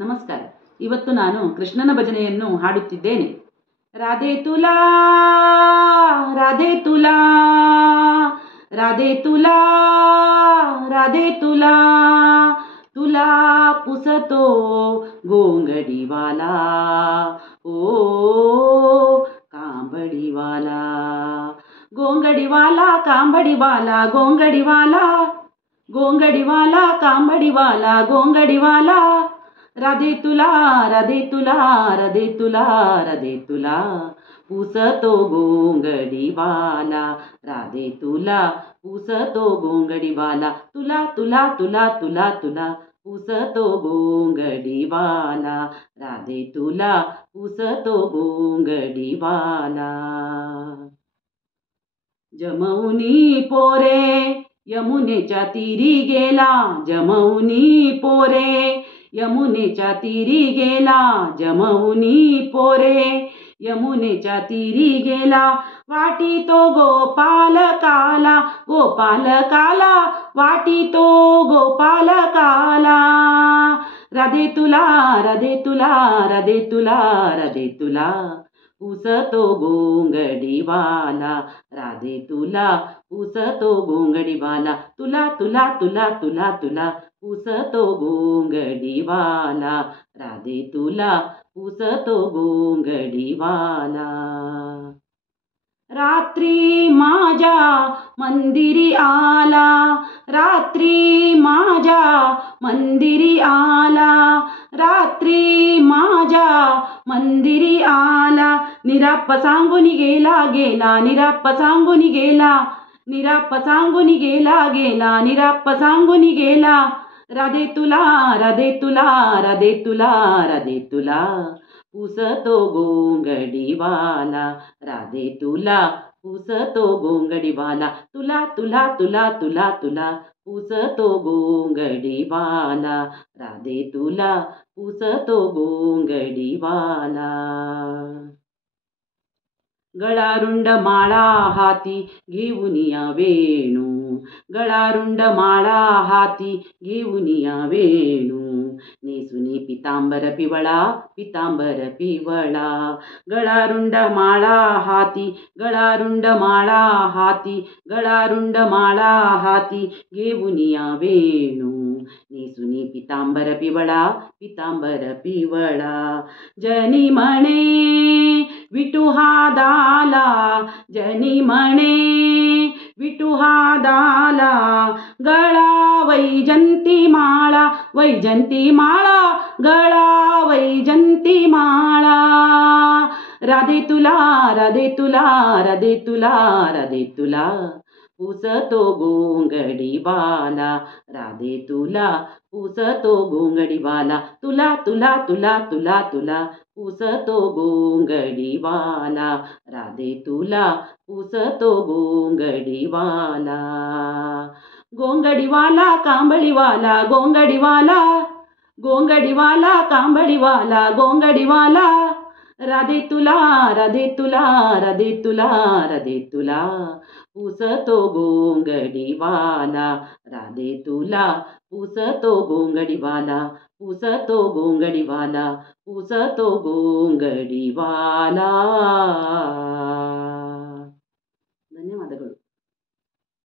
ನಮಸ್ಕಾರ. ಇವತ್ತು ನಾನು ಕೃಷ್ಣನ ಭಜನೆಯನ್ನು ಹಾಡುತ್ತಿದ್ದೇನೆ. ರಾಧೆ ತುಲಾ ರಾಧೆ ತುಲಾ ರಾಧೆ ತುಲಾ ರಾಧೆ ತುಲಾ तुला पुसतो गोंगडीवाला ओ कांबडीवाला गोंगडीवाला कांबडीवाला गोंगडीवाला गोंगडीवाला कांबडीवाला गोंगडीवाला राधे तुला राधे तुला राधे तुला राधे तुला पुसतो गोंगडीवाला राधे तुला पुसतो गोंगडीवाला तुला तुला तुला तुला तुला पुसतो गोंगडीवाला राधे तुला पुसतो गोंगडीवाला जमौनी पोरे यमुनेच्या तीरी गेला जमौनी पोरे यमुनेच्या तीरी गेला जमौनी पोरे यमुनेच्या तीरी गेला वाटी तो गोपाल काला गोपाल काला वाटी तो गोपाल काला राधे तुला राधे तुला राधे तुला राधे तुला पुसतो गोंगडीवाला राधे तुला पुसतो गोंगडीवाला तुला तुला तुला तुला तुला पुसतो गोंगडीवाला राधे तुला पुसतो गोंगडीवाला रात्री माझ्या मंदिरी आला रात्री माझ्या मंदिरी आला रात्री माझ्या मंदिरी आला निराप सांगून गेला गेला निराप सांगून गेला निराप सांगून गेला गेला निराप सांगून गेला राधे तुला राधे तुला राधे तुला राधे तुला पुसतो गोंगडीवाला राधे तुला पुसतो गोंगडीवाला तुला तुला तुला तुला तुला पुसतो गोंगडीवाला राधे तुला पुसतो गोंगडीवाला गळारुंड माळा हाती घेऊन या वेणू गळारुंड माळा हाती घेऊन या वेणू नेसुनी पितांबर पिवळा पितांबर पिवळा गळारुंड माळा हाती गळारुंड माळा हाती गळारुंड माळा हाती घेऊन या वेणू नेसुनी पितांबर पिवळा पितांबर पिवळा जनी म्हणे विठू हा दाला जनी म्हणे विठू हा दाला गळा वैजंती माळा वैजंती माळा गळा वैजंती माळा राधे तुला राधे तुला राधे तुला राधे तुला पुसतो गोंगडीवाला राधे तुला पुसतो गोंगडीवाला तुला तुला तुला तुला तुला पुसतो गोंगडीवाला राधे तुला पुसतो गोंगडीवाला गोंगडीवाला कांबळीवाला गोंगडीवाला गोंगडीवाला कांबळीवाला गोंगडीवाला राधे तुला राधे तुला राधे तुला राधे तुला पुसतो गोंगडीवाला राधे तुला पुसतो गोंगडीवाला पुसतो गोंगडीवाला पुसतो गोंगडीवाला